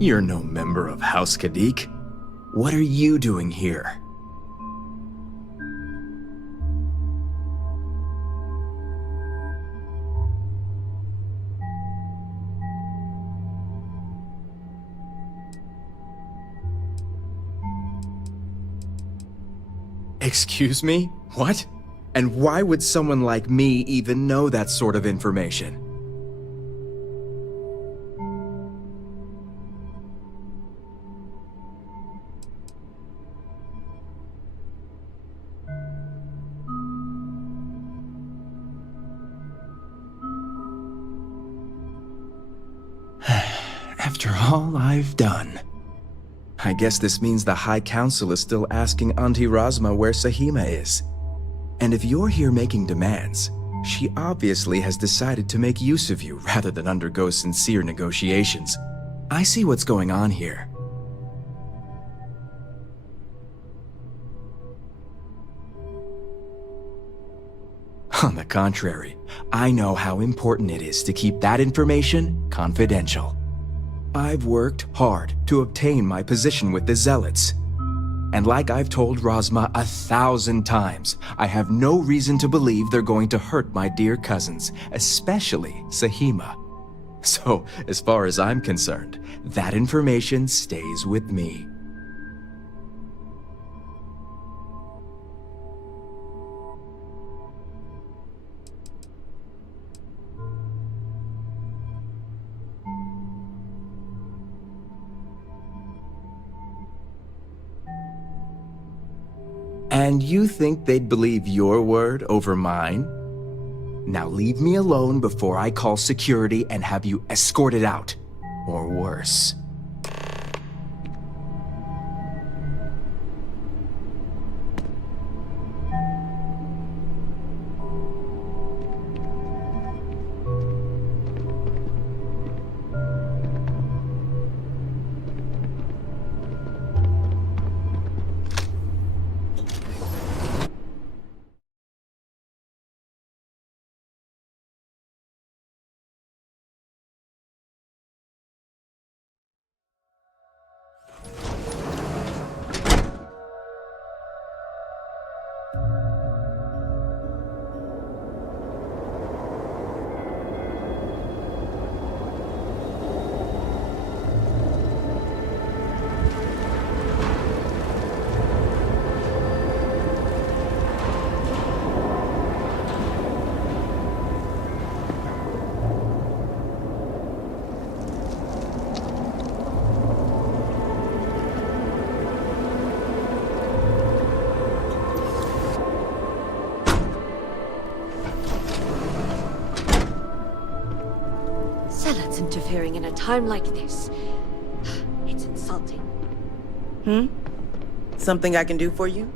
You're no member of House Kadik. What are you doing here? Excuse me? What? And why would someone like me even know that sort of information? After all I've done. I guess this means the High Council is still asking Auntie Razma where Sahima is. And if you're here making demands, she obviously has decided to make use of you rather than undergo sincere negotiations. I see what's going on here. On the contrary, I know how important it is to keep that information confidential. I've worked hard to obtain my position with the Zealots. And like I've told Razma 1,000 times, I have no reason to believe they're going to hurt my dear cousins, especially Sahima. So, as far as I'm concerned, that information stays with me. And you think they'd believe your word over mine? Now leave me alone before I call security and have you escorted out. Or worse. Zealots interfering in a time like this. It's insulting. Something I can do for you?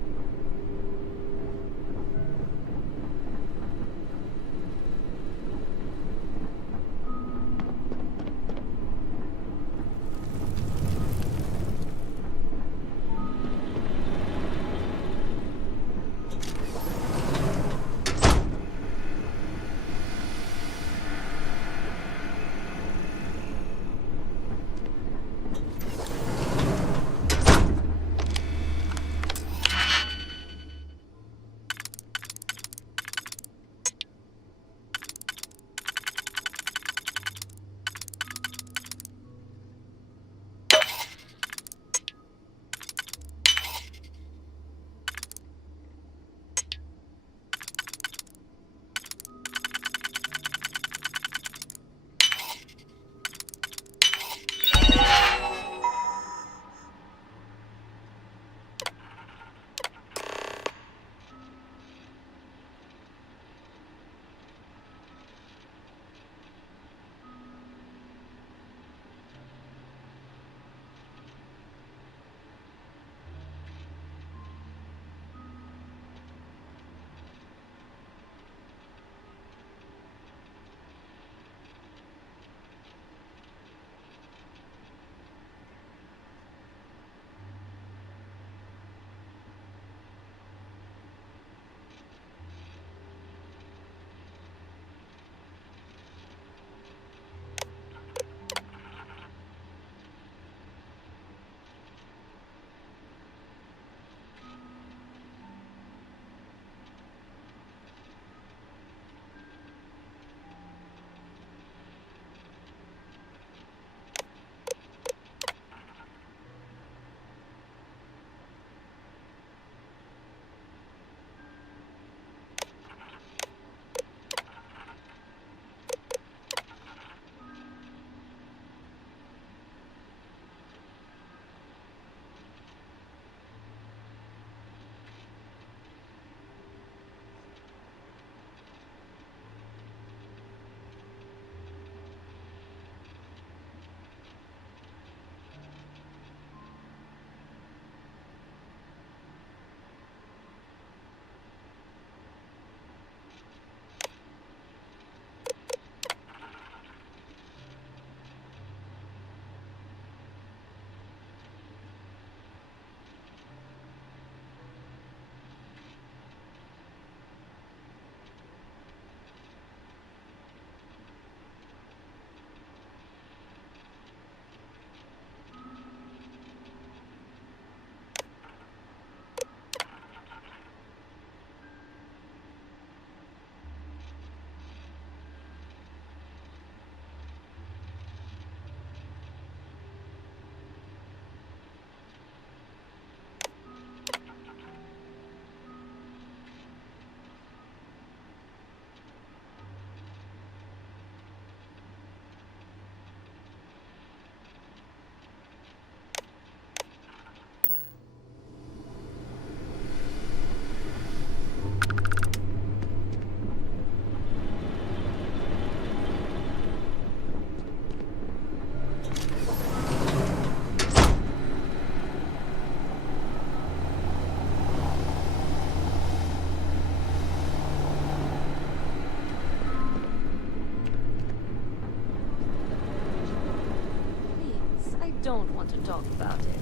don't want to talk about it.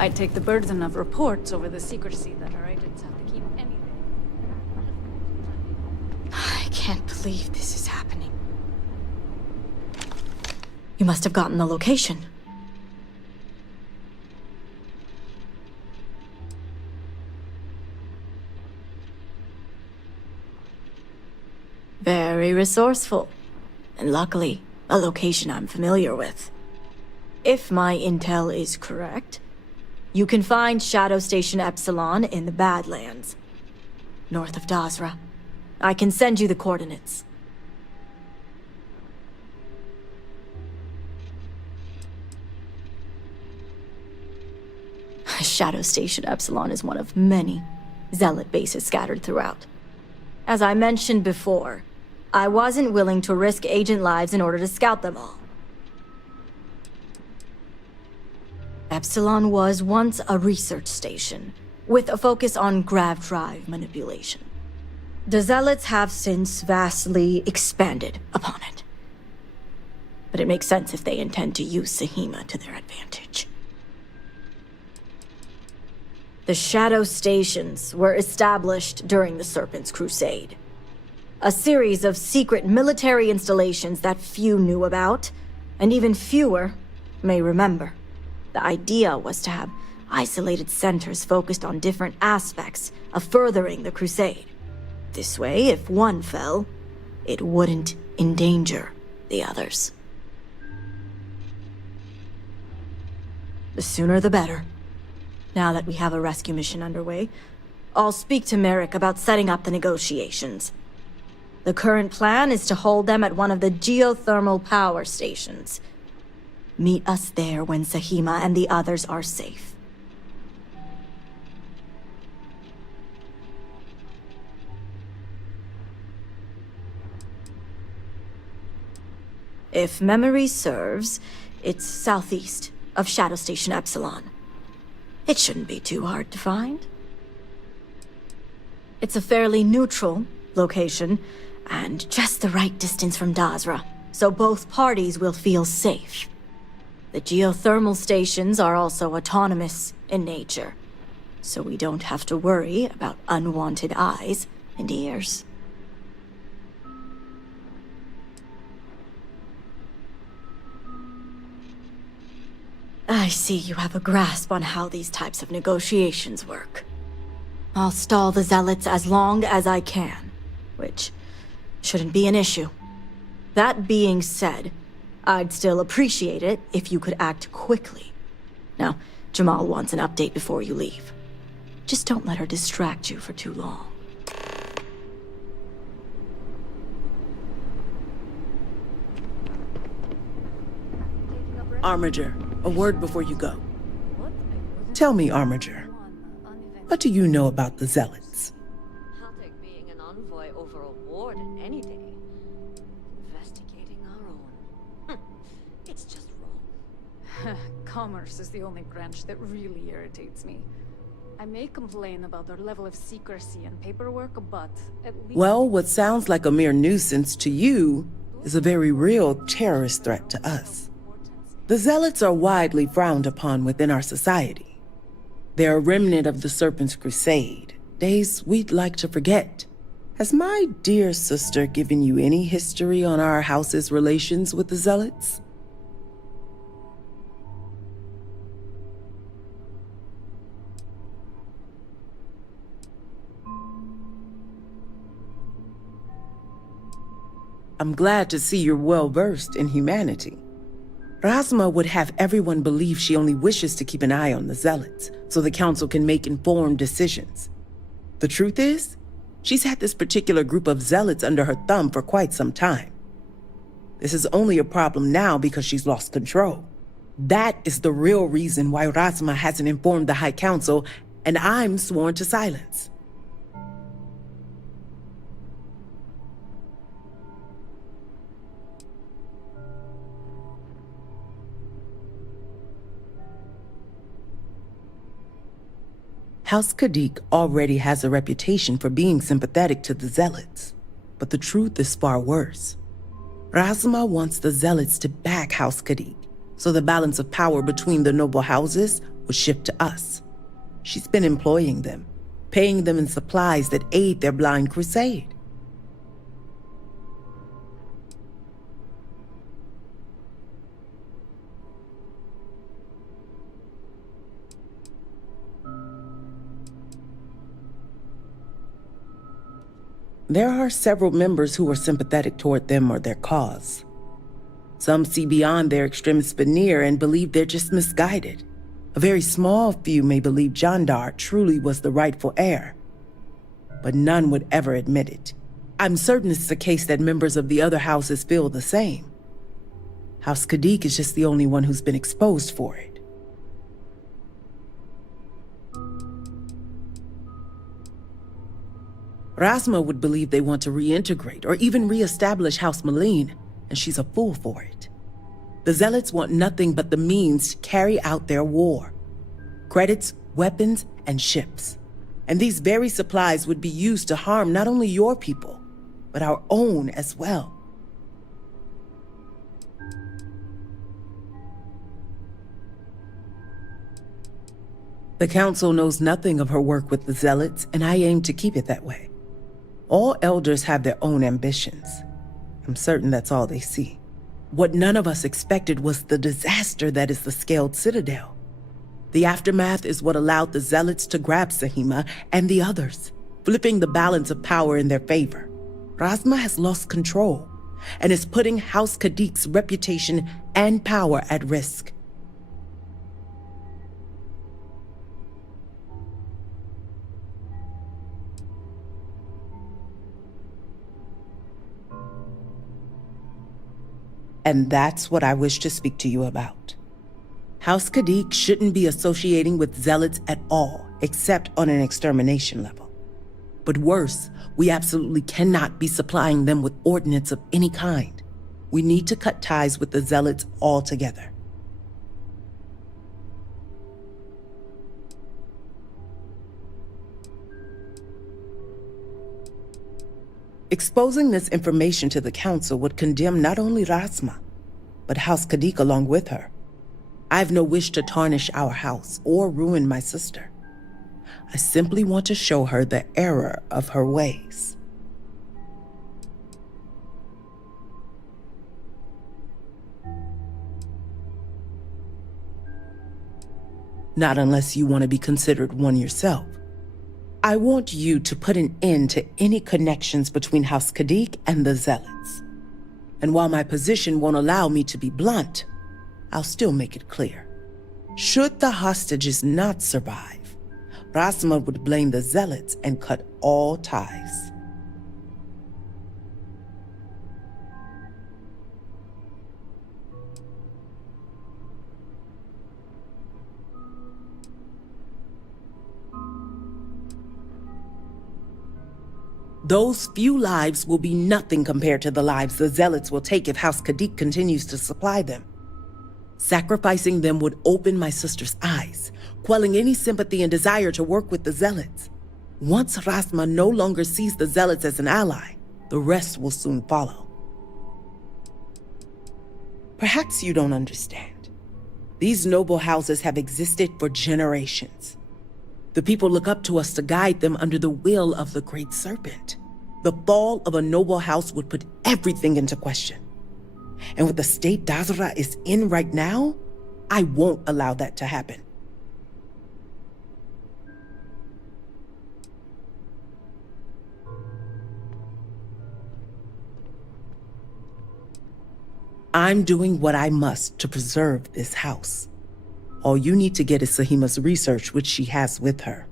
I take the burden of reports over the secrecy that our agents have to keep anything. I can't believe this is happening. You must have gotten the location. Very resourceful. And luckily, a location I'm familiar with. If my intel is correct, you can find Shadow Station Epsilon in the Badlands, north of Dasra. I can send you the coordinates. Shadow Station Epsilon is one of many Zealot bases scattered throughout. As I mentioned before, I wasn't willing to risk agent lives in order to scout them all. Epsilon was once a research station, with a focus on grav drive manipulation. The Zealots have since vastly expanded upon it. But it makes sense if they intend to use Sahima to their advantage. The Shadow Stations were established during the Serpent's Crusade. A series of secret military installations that few knew about, and even fewer may remember. The idea was to have isolated centers focused on different aspects of furthering the Crusade. This way, if one fell, it wouldn't endanger the others. The sooner the better. Now that we have a rescue mission underway, I'll speak to Merrick about setting up the negotiations. The current plan is to hold them at one of the geothermal power stations. Meet us there when Sahima and the others are safe. If memory serves, it's southeast of Shadow Station Epsilon. It shouldn't be too hard to find. It's a fairly neutral location, and just the right distance from Dasra, so both parties will feel safe. The geothermal stations are also autonomous in nature, so we don't have to worry about unwanted eyes and ears. I see you have a grasp on how these types of negotiations work. I'll stall the Zealots as long as I can, which shouldn't be an issue. That being said, I'd still appreciate it if you could act quickly. Now, Jamal wants an update before you leave. Just don't let her distract you for too long. Armiger, a word before you go. Tell me, Armiger, what do you know about the Zealots? I'll take being an envoy over a warden any day. Investigating our own. It's just wrong. Commerce is the only branch that really irritates me. I may complain about their level of secrecy and paperwork, but at least... Well, what sounds like a mere nuisance to you is a very real terrorist threat to us. The Zealots are widely frowned upon within our society. They're a remnant of the Serpent's Crusade, days we'd like to forget. Has my dear sister given you any history on our house's relations with the Zealots? I'm glad to see you're well-versed in humanity. Rasma would have everyone believe she only wishes to keep an eye on the Zealots, so the Council can make informed decisions. The truth is, she's had this particular group of Zealots under her thumb for quite some time. This is only a problem now because she's lost control. That is the real reason why Rasma hasn't informed the High Council, and I'm sworn to silence. House Kadik already has a reputation for being sympathetic to the Zealots, but the truth is far worse. Rasma wants the Zealots to back House Kadik, so the balance of power between the noble houses would shift to us. She's been employing them, paying them in supplies that aid their blind crusade. There are several members who are sympathetic toward them or their cause. Some see beyond their extremist veneer and believe they're just misguided. A very small few may believe Jandar truly was the rightful heir, but none would ever admit it. I'm certain it's the case that members of the other houses feel the same. House Khadik is just the only one who's been exposed for it. Rasma would believe they want to reintegrate or even reestablish House Malene, and she's a fool for it. The Zealots want nothing but the means to carry out their war. Credits, weapons, and ships. And these very supplies would be used to harm not only your people, but our own as well. The Council knows nothing of her work with the Zealots, and I aim to keep it that way. All elders have their own ambitions. I'm certain that's all they see. What none of us expected was the disaster that is the Scaled Citadel. The aftermath is what allowed the Zealots to grab Sahima and the others, flipping the balance of power in their favor. Rasma has lost control and is putting House Khadik's reputation and power at risk. And that's what I wish to speak to you about. House Khadik shouldn't be associating with Zealots at all, except on an extermination level. But worse, we absolutely cannot be supplying them with ordnance of any kind. We need to cut ties with the Zealots altogether. Exposing this information to the Council would condemn not only Rasma, but House Khadik along with her. I have no wish to tarnish our house or ruin my sister. I simply want to show her the error of her ways. Not unless you want to be considered one yourself. I want you to put an end to any connections between House Khadik and the Zealots. And while my position won't allow me to be blunt, I'll still make it clear. Should the hostages not survive, Rasma would blame the Zealots and cut all ties. Those few lives will be nothing compared to the lives the Zealots will take if House Khadik continues to supply them. Sacrificing them would open my sister's eyes, quelling any sympathy and desire to work with the Zealots. Once Rasma no longer sees the Zealots as an ally, the rest will soon follow. Perhaps you don't understand. These noble houses have existed for generations. The people look up to us to guide them under the will of the Great Serpent. The fall of a noble house would put everything into question. And with the state Dazra is in right now, I won't allow that to happen. I'm doing what I must to preserve this house. All you need to get is Sahima's research, which she has with her.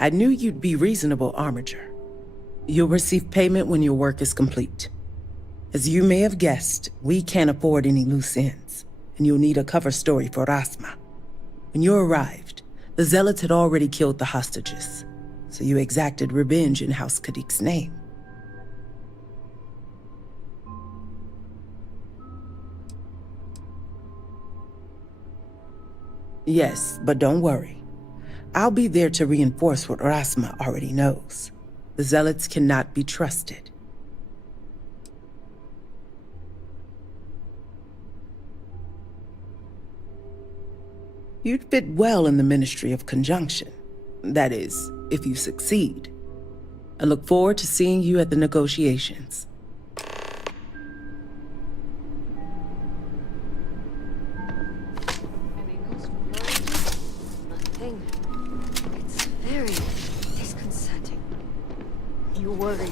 I knew you'd be reasonable, Armiger. You'll receive payment when your work is complete. As you may have guessed, we can't afford any loose ends, and you'll need a cover story for Rasma. When you arrived, the Zealots had already killed the hostages, so you exacted revenge in House Khadik's name. Yes, but don't worry. I'll be there to reinforce what Rasma already knows. The Zealots cannot be trusted. You'd fit well in the Ministry of Conjunction. That is, if you succeed. I look forward to seeing you at the negotiations. Any news from Lord? Nothing. It's very disconcerting. You worry.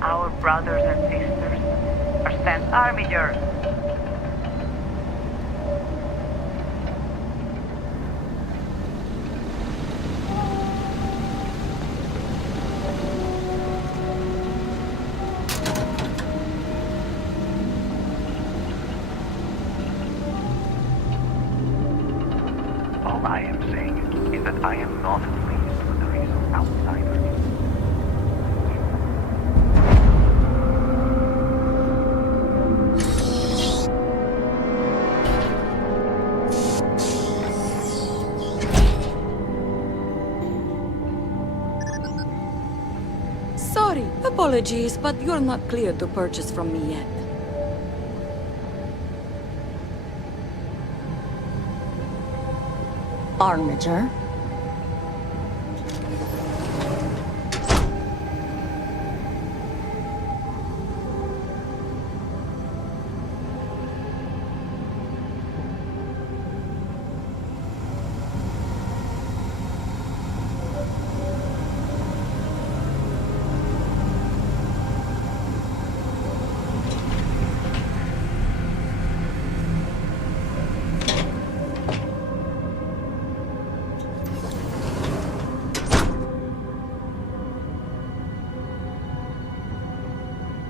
Our brothers and sisters are sent Magyar. All I am saying is that I am not pleased with the recent outsiders. Sorry, apologies, but you're not clear to purchase from me yet. Armature?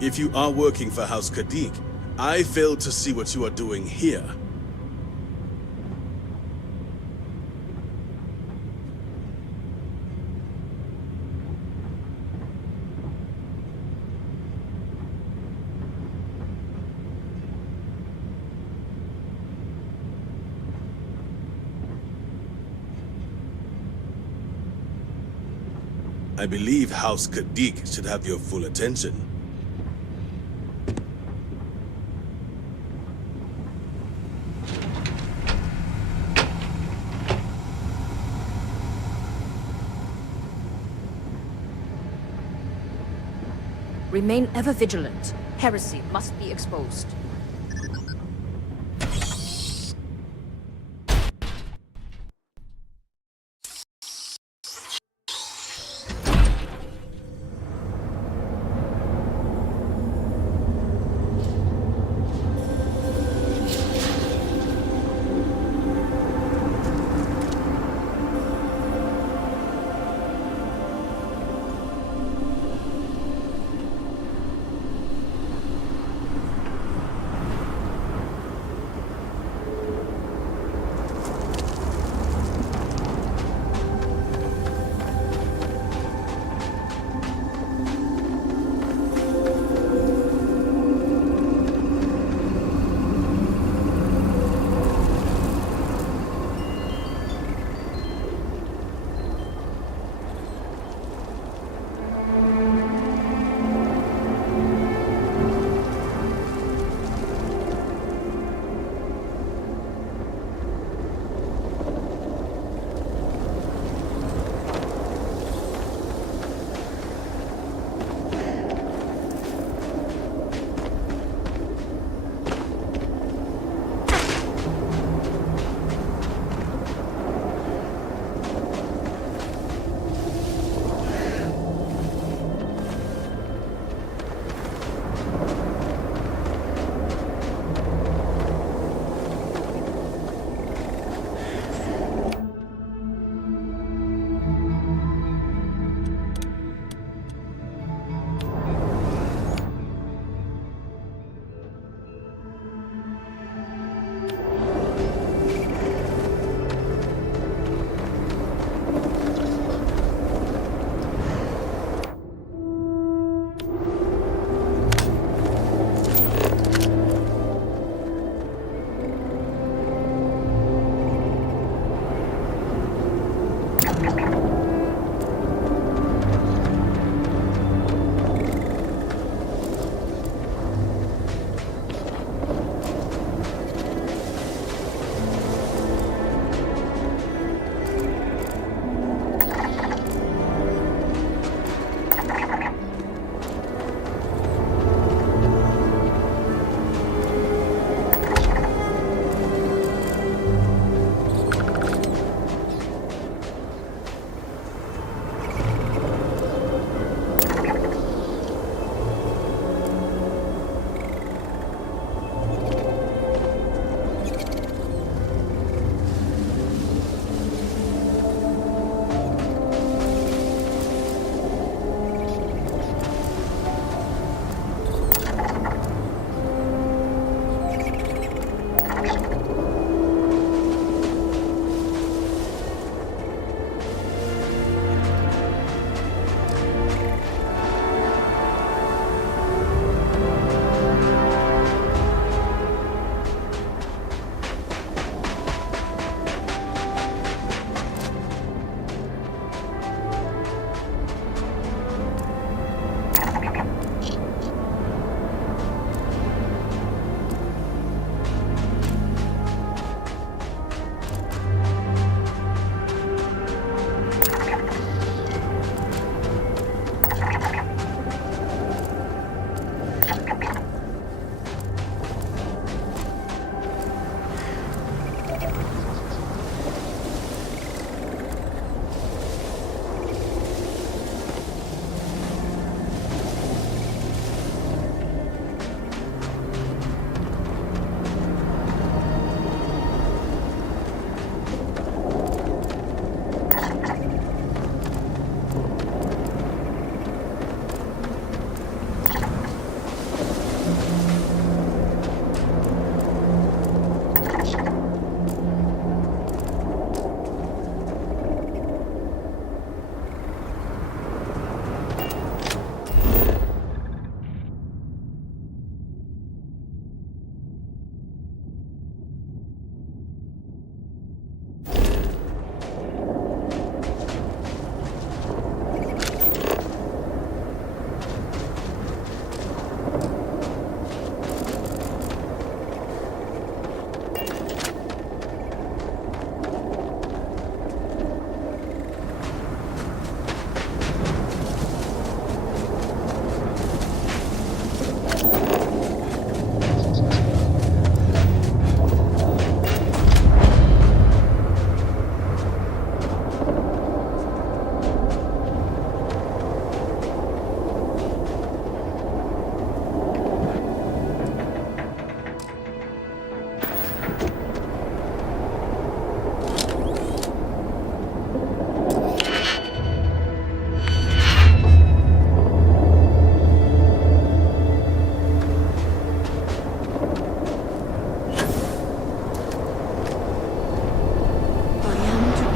If you are working for House Kadik, I fail to see what you are doing here. I believe House Kadik should have your full attention. Remain ever vigilant. Heresy must be exposed.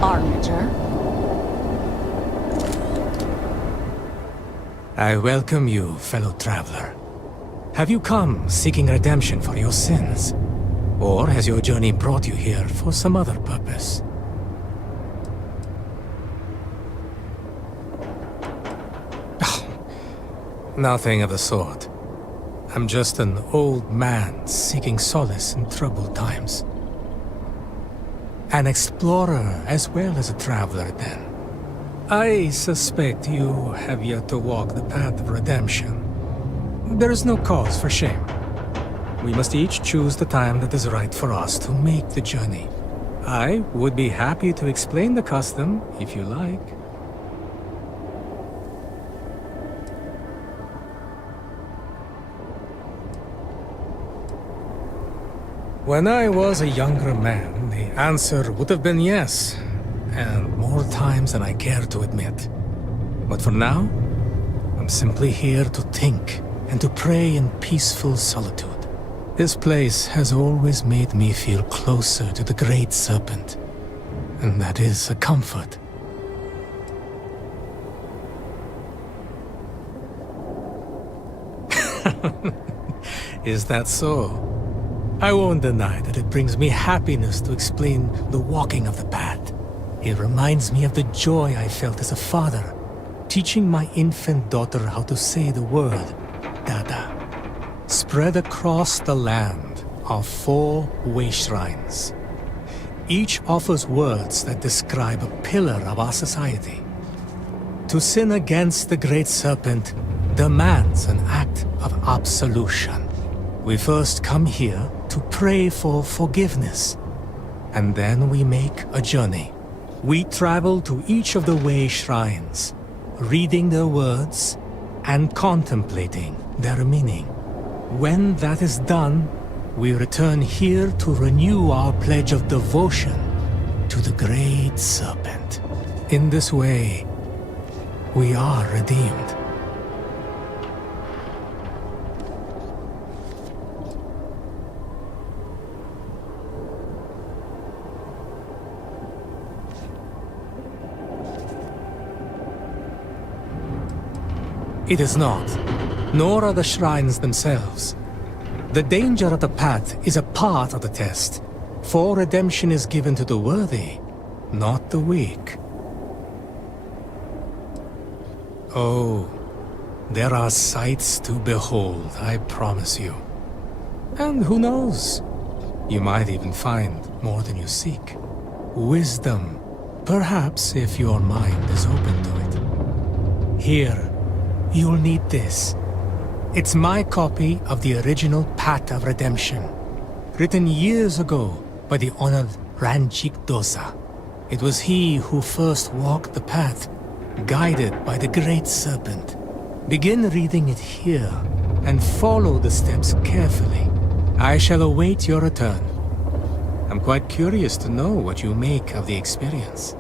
Armiger. I welcome you, fellow traveler. Have you come seeking redemption for your sins? Or has your journey brought you here for some other purpose? Nothing of the sort. I'm just an old man seeking solace in troubled times. An explorer as well as a traveler, then. I suspect you have yet to walk the path of redemption. There is no cause for shame. We must each choose the time that is right for us to make the journey. I would be happy to explain the custom, if you like. When I was a younger man, the answer would have been yes, and more times than I care to admit. But for now, I'm simply here to think and to pray in peaceful solitude. This place has always made me feel closer to the Great Serpent, and that is a comfort. Is that so? I won't deny that it brings me happiness to explain the walking of the path. It reminds me of the joy I felt as a father, teaching my infant daughter how to say the word, Dada. Spread across the land are 4 way shrines. Each offers words that describe a pillar of our society. To sin against the Great Serpent demands an act of absolution. We first come here to pray for forgiveness, and then we make a journey. We travel to each of the way shrines, reading their words and contemplating their meaning. When that is done, we return here to renew our pledge of devotion to the Great Serpent. In this way, we are redeemed. It is not, nor are the shrines themselves. The danger of the path is a part of the test, for redemption is given to the worthy, not the weak. Oh, there are sights to behold, I promise you. And who knows? You might even find more than you seek. Wisdom, perhaps if your mind is open to it. Here, you'll need this. It's my copy of the original Path of Redemption, written years ago by the honored Ranjik Dosa. It was he who first walked the path, guided by the Great Serpent. Begin reading it here, and follow the steps carefully. I shall await your return. I'm quite curious to know what you make of the experience.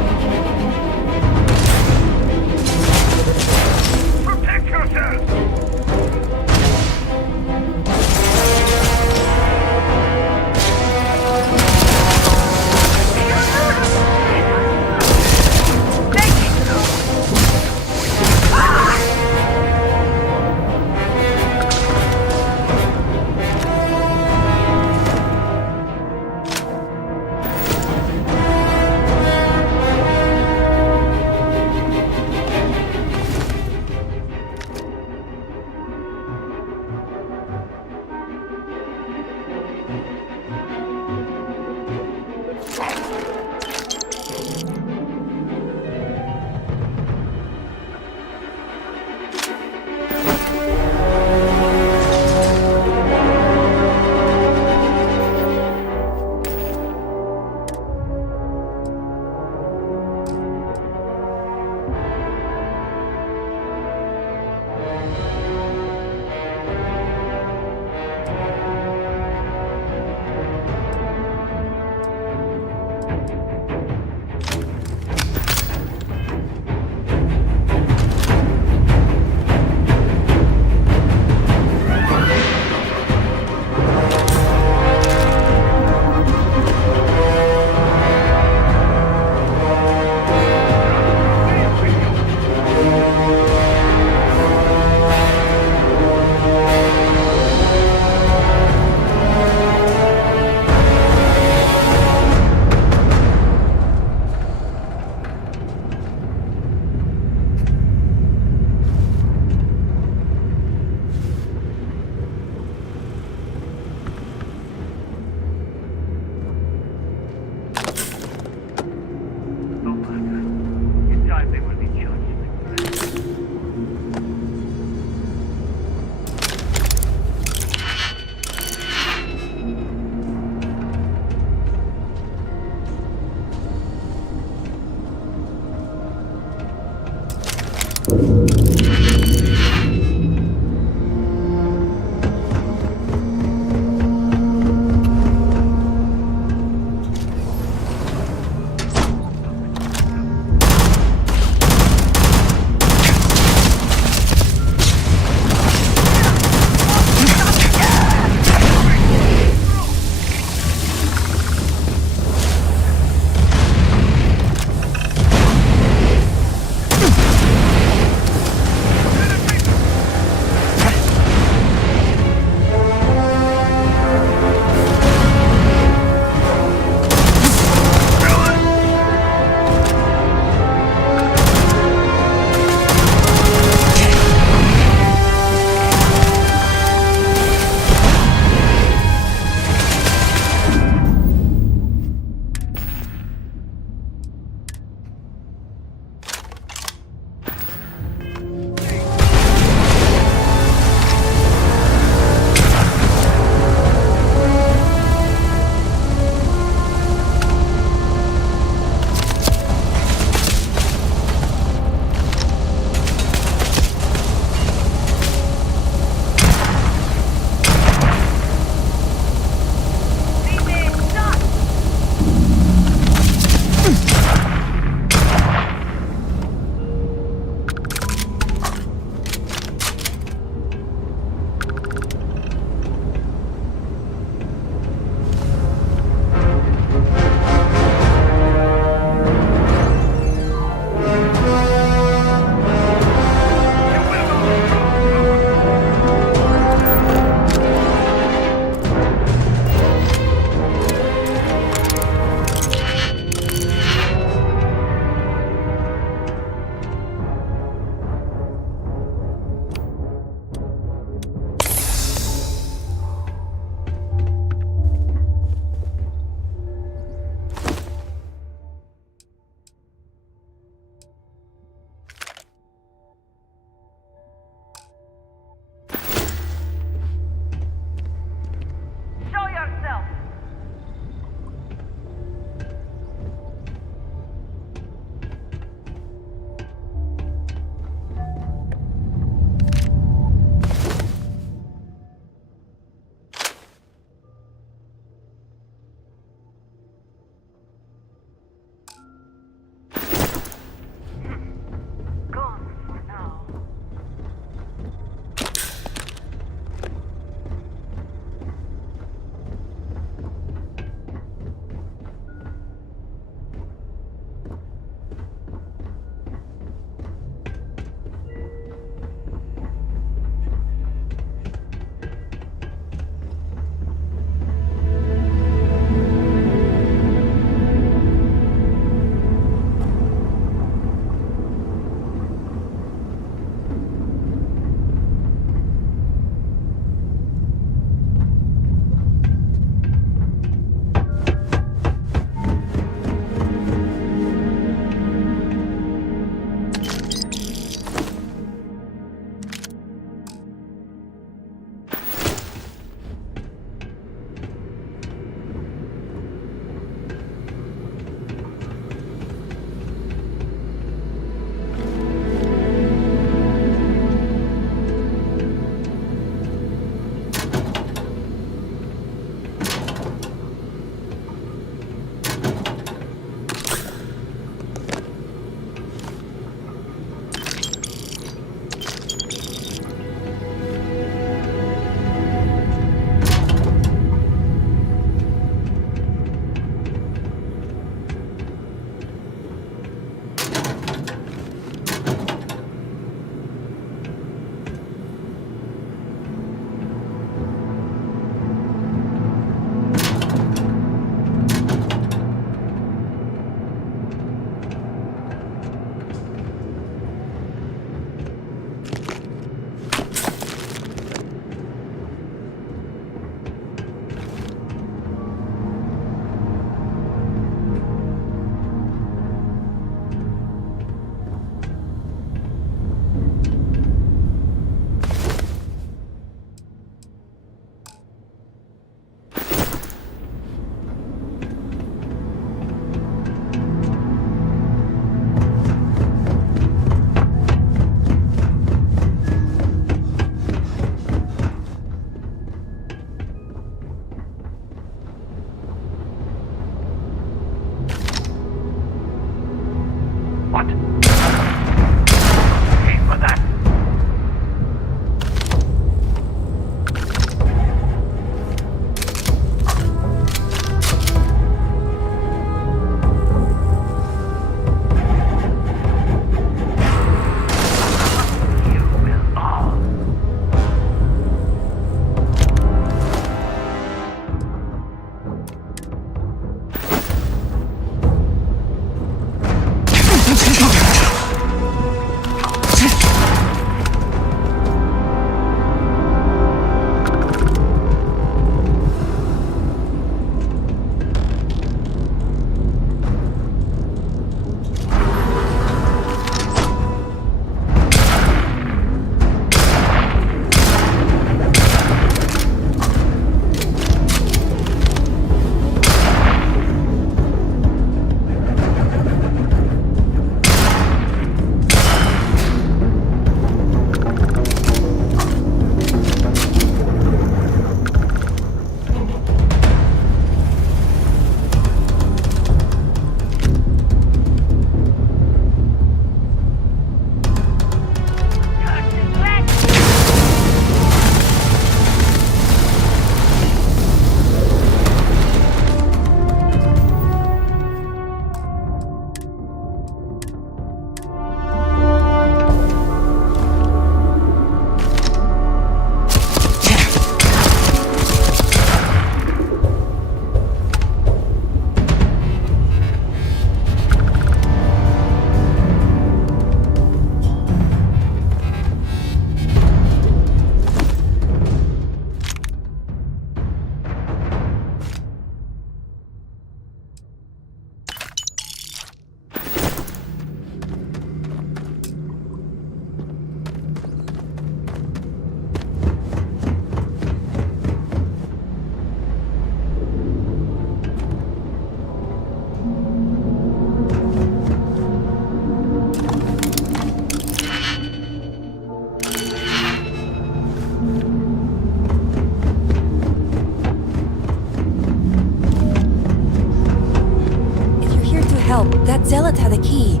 That zealot had a key.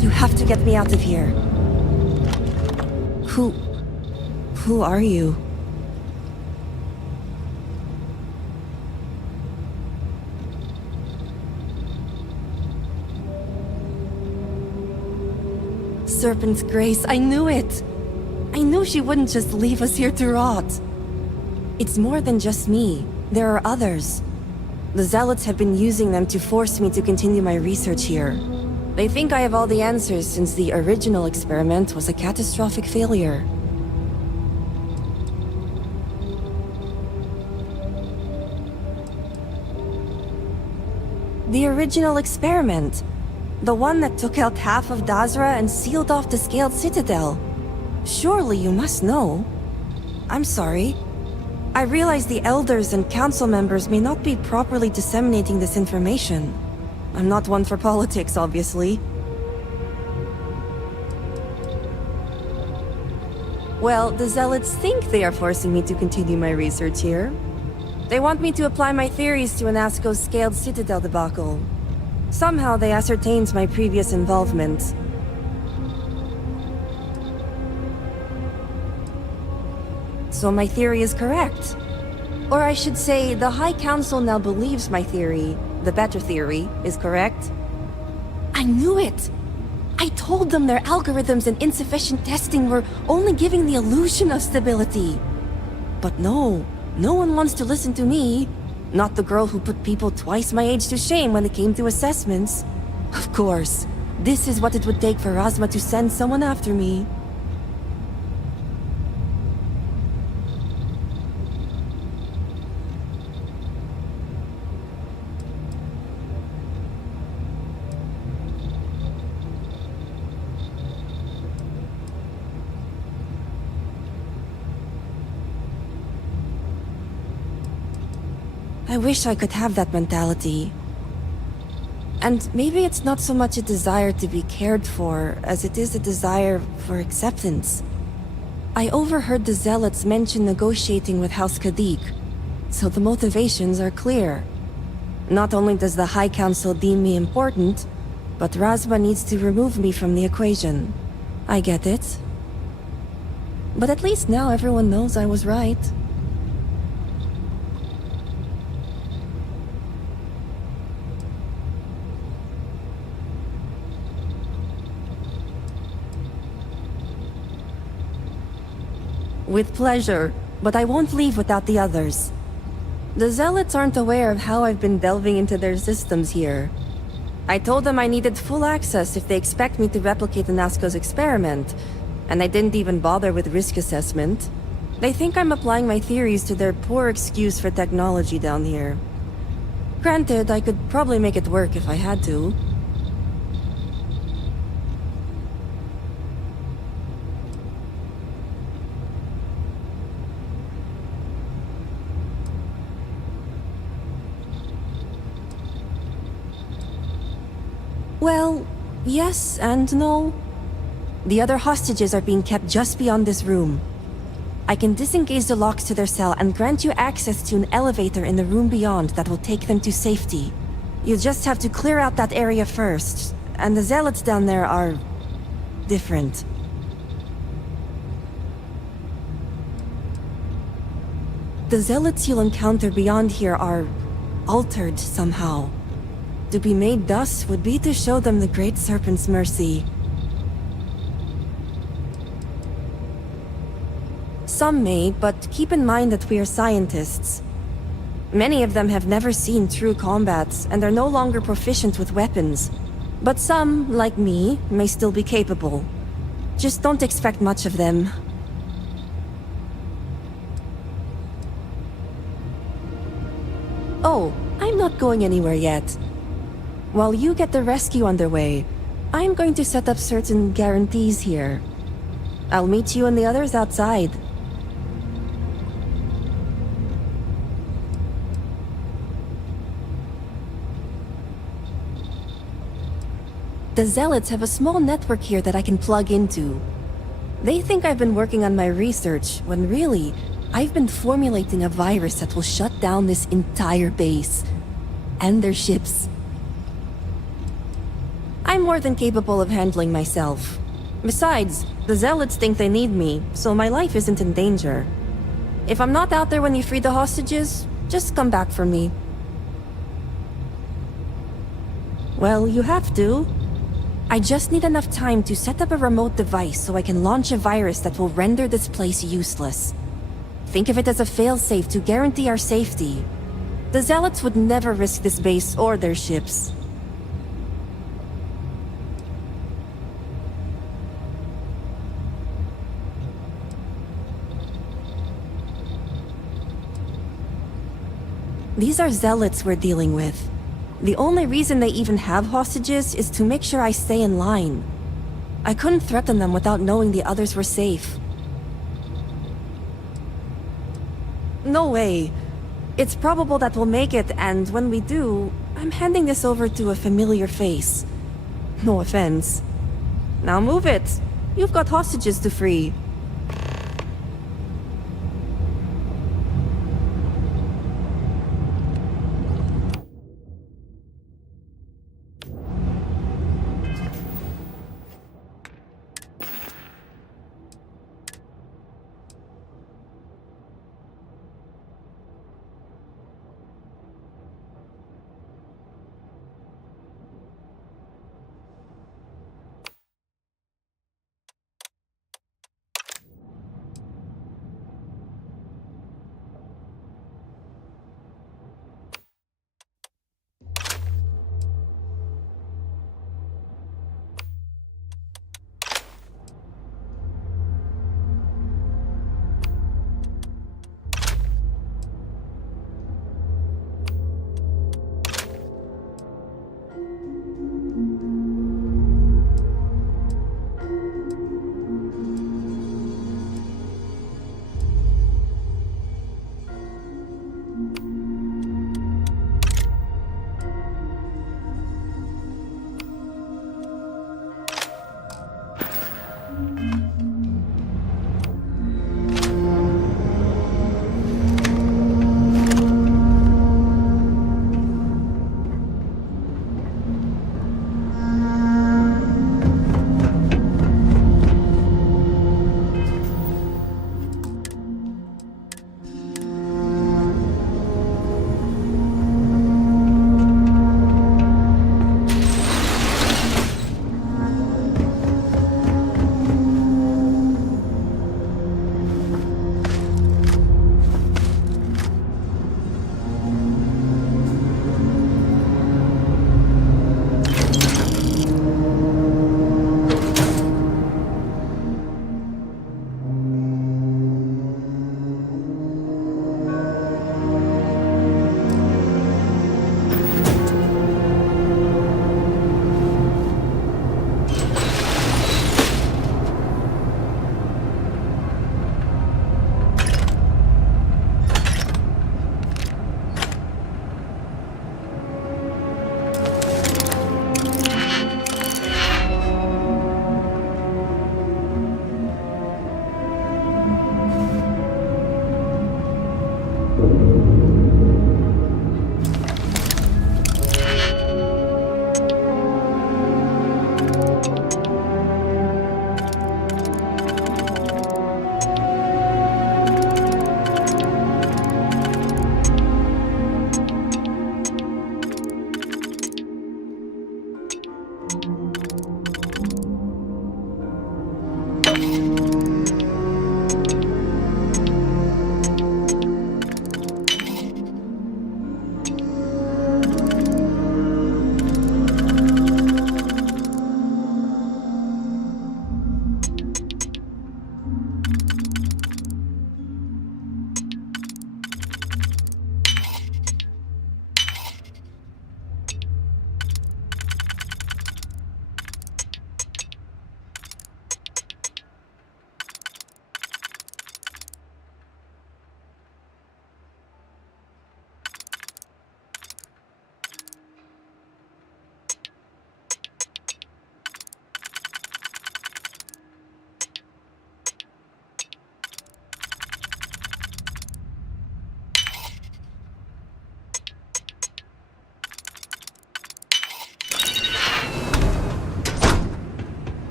You have to get me out of here. Who are you? Serpent's Grace, I knew it! I knew she wouldn't just leave us here to rot. It's more than just me. There are others. The Zealots have been using them to force me to continue my research here. They think I have all the answers since the original experiment was a catastrophic failure. The original experiment. The one that took out half of Dazra and sealed off the Scaled Citadel. Surely you must know. I'm sorry. I realize the elders and council members may not be properly disseminating this information. I'm not one for politics, obviously. Well, the Zealots think they are forcing me to continue my research here. They want me to apply my theories to Anasco's Scaled Citadel debacle. Somehow they ascertained my previous involvement. So my theory is correct. Or I should say, the High Council now believes my theory, the better theory, is correct. I knew it! I told them their algorithms and insufficient testing were only giving the illusion of stability. But no one wants to listen to me. Not the girl who put people twice my age to shame when it came to assessments. Of course, this is what it would take for Razma to send someone after me. I wish I could have that mentality. And maybe it's not so much a desire to be cared for as it is a desire for acceptance. I overheard the Zealots mention negotiating with House Kadik, so the motivations are clear. Not only does the High Council deem me important, but Razma needs to remove me from the equation. I get it. But at least now everyone knows I was right. With pleasure, but I won't leave without the others. The Zealots aren't aware of how I've been delving into their systems here. I told them I needed full access if they expect me to replicate Anasco's experiment, and I didn't even bother with risk assessment. They think I'm applying my theories to their poor excuse for technology down here. Granted, I could probably make it work if I had to. Well, yes and no. The other hostages are being kept just beyond this room. I can disengage the locks to their cell and grant you access to an elevator in the room beyond that will take them to safety. You just have to clear out that area first, and the Zealots down there are different. The Zealots you'll encounter beyond here are altered somehow. To be made thus would be to show them the Great Serpent's mercy. Some may, but keep in mind that we are scientists. Many of them have never seen true combat and are no longer proficient with weapons. But some, like me, may still be capable. Just don't expect much of them. Oh, I'm not going anywhere yet. While you get the rescue underway, I'm going to set up certain guarantees here. I'll meet you and the others outside. The Zealots have a small network here that I can plug into. They think I've been working on my research, when really, I've been formulating a virus that will shut down this entire base. And their ships. I'm more than capable of handling myself. Besides, the Zealots think they need me, so my life isn't in danger. If I'm not out there when you free the hostages, just come back for me. Well, you have to. I just need enough time to set up a remote device so I can launch a virus that will render this place useless. Think of it as a failsafe to guarantee our safety. The Zealots would never risk this base or their ships. These are Zealots we're dealing with. The only reason they even have hostages is to make sure I stay in line. I couldn't threaten them without knowing the others were safe. No way. It's probable that we'll make it, and when we do, I'm handing this over to a familiar face. No offense. Now move it. You've got hostages to free.